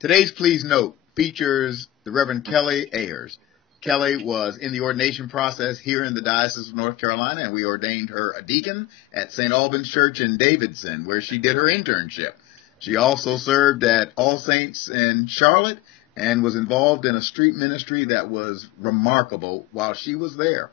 Today's Please Note features the Reverend Kelly Ayers. Kelly was in the ordination process here in the Diocese of North Carolina, and we ordained her a deacon at St. Albans Church in Davidson, where she did her internship. She also served at All Saints in Charlotte and was involved in a street ministry that was remarkable while she was there.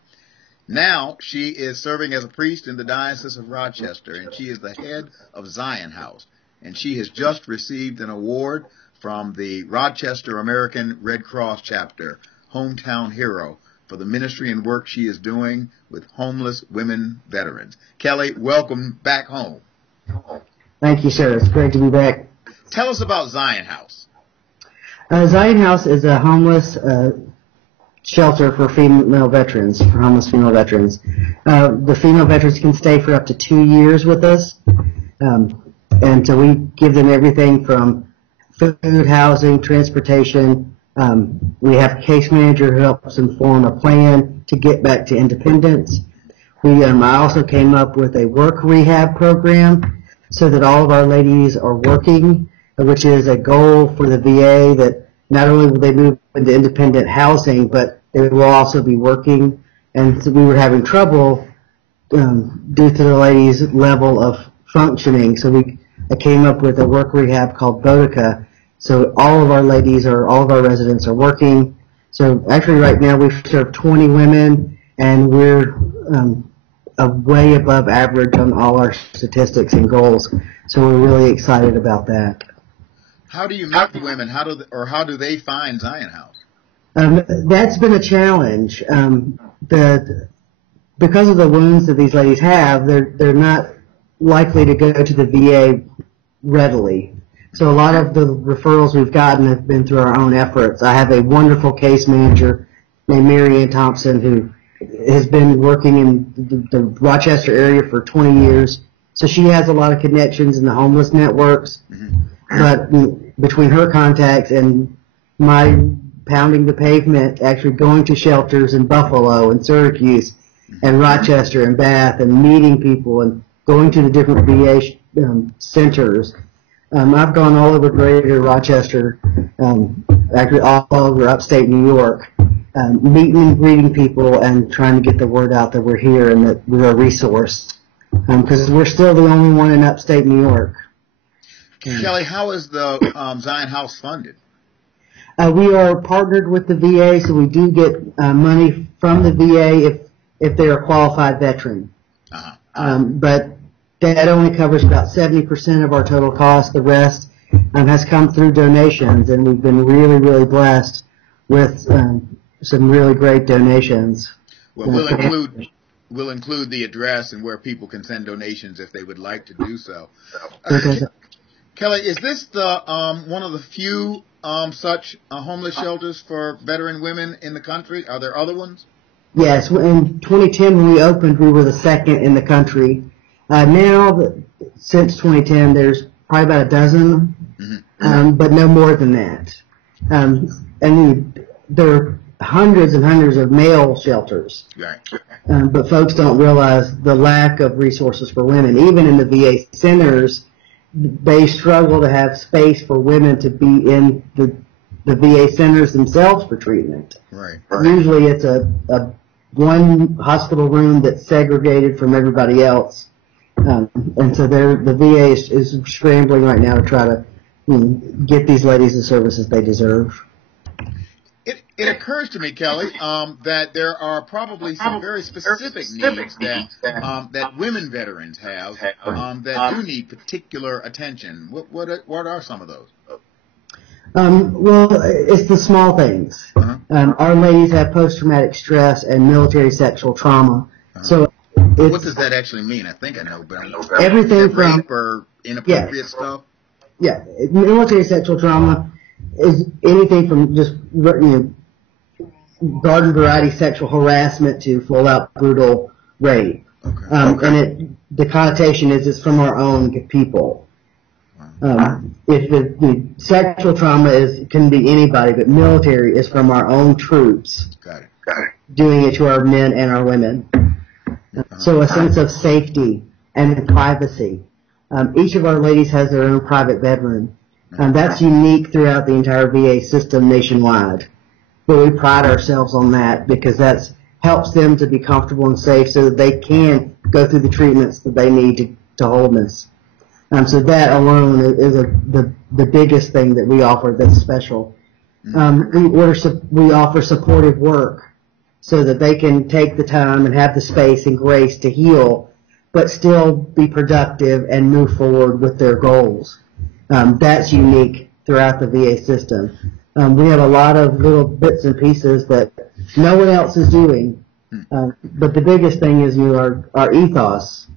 Now she is serving as a priest in the Diocese of Rochester, and she is the head of Zion House. And she has just received an award from the Rochester American Red Cross chapter, Hometown Hero, for the ministry and work she is doing with homeless women veterans. Kelly, welcome back home. Thank you, sir. It's great to be back. Tell us about Zion House. Zion House is a homeless shelter for female veterans, for homeless female veterans. The female veterans can stay for up to 2 years with us. And so we give them everything from food, housing, transportation. We have a case manager who helps them form a plan to get back to independence. I also came up with a work rehab program so that all of our ladies are working, which is a goal for the VA, that not only will they move into independent housing, but they will also be working. And so we were having trouble due to the ladies' level of functioning. So I came up with a work rehab called Boudica. So all of our residents are working. So actually right now we've served 20 women, and we're way above average on all our statistics and goals. So we're really excited about that. How do you meet the women? How do they find Zion House? That's been a challenge. Because of the wounds that these ladies have, they're not likely to go to the VA readily. So a lot of the referrals we've gotten have been through our own efforts. I have a wonderful case manager named Mary Ann Thompson who has been working in the Rochester area for 20 years. So she has a lot of connections in the homeless networks. Mm-hmm. But between her contacts and my pounding the pavement, actually going to shelters in Buffalo and Syracuse and Rochester and Bath and meeting people and going to the different VA centers, I've gone all over greater Rochester, actually all over upstate New York, meeting and greeting people and trying to get the word out that we're here and that we're a resource, because we're still the only one in upstate New York. Kelly, how is the Zion House funded? We are partnered with the VA, so we do get money from the VA if they're a qualified veteran. But that only covers about 70% of our total cost. The rest has come through donations, and we've been really, really blessed with some really great donations. Well, we'll include the address and where people can send donations if they would like to do so. Kelly, is this the one of the few such homeless shelters for veteran women in the country? Are there other ones? Yes. In 2010, when we opened, we were the second in the country. Now, since 2010, there's probably about a dozen, but no more than that. And there are hundreds and hundreds of male shelters. Right. But folks don't realize the lack of resources for women. Even in the VA centers, they struggle to have space for women to be in the VA centers themselves for treatment. Right. Usually it's a one hospital room that's segregated from everybody else. And so the VA is scrambling right now to try to get these ladies the services they deserve. It occurs to me, Kelly, that there are probably some very specific needs that women veterans have that do need particular attention. What are some of those? Well, it's the small things. Our ladies have post-traumatic stress and military sexual trauma. So what does that actually mean? I think I know, but everything from rape or inappropriate stuff. Yeah, military sexual trauma is anything from just garden variety sexual harassment to full-out brutal rape. And the connotation is it's from our own people. If the sexual trauma can be anybody, but military is from our own troops. Got it. Doing it to our men and our women. So a sense of safety and privacy. Each of our ladies has their own private bedroom. That's unique throughout the entire VA system nationwide. But we pride ourselves on that because that helps them to be comfortable and safe so that they can go through the treatments that they need to wholeness. So that alone is the biggest thing that we offer that's special. We offer supportive work so that they can take the time and have the space and grace to heal, but still be productive and move forward with their goals. That's unique throughout the VA system. We have a lot of little bits and pieces that no one else is doing. But the biggest thing is our ethos.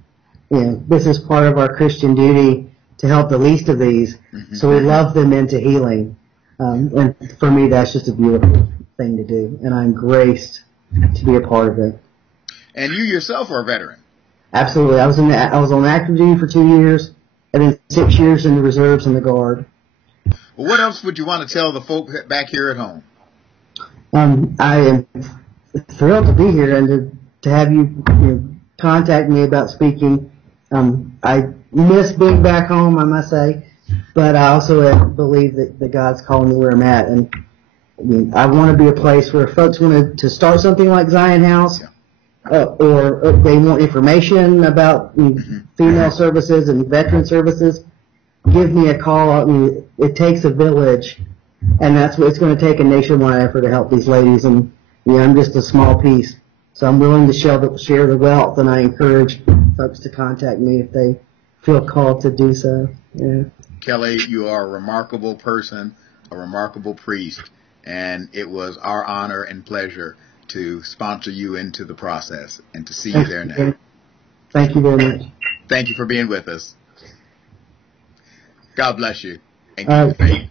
This is part of our Christian duty to help the least of these, so we love them into healing. And for me, that's just a beautiful thing to do, and I'm graced to be a part of it. And you yourself are a veteran. Absolutely. I was on active duty for 2 years, and then 6 years in the reserves and the Guard. Well, what else would you want to tell the folk back here at home? I am thrilled to be here and to have you contact me about speaking. I miss being back home, I must say, but I also believe that God's calling me where I'm at, and I want to be a place where folks want to start something like Zion House, or they want information about female services and veteran services. Give me a call. It takes a village, and that's what it's going to take, a nationwide effort to help these ladies, and I'm just a small piece. So I'm willing to share the wealth, and I encourage folks to contact me if they feel called to do so. Yeah. Kelly, you are a remarkable person, a remarkable priest, and it was our honor and pleasure to sponsor you into the process and to see you there now. Thank you very much. Thank you for being with us. God bless you and keep the faith.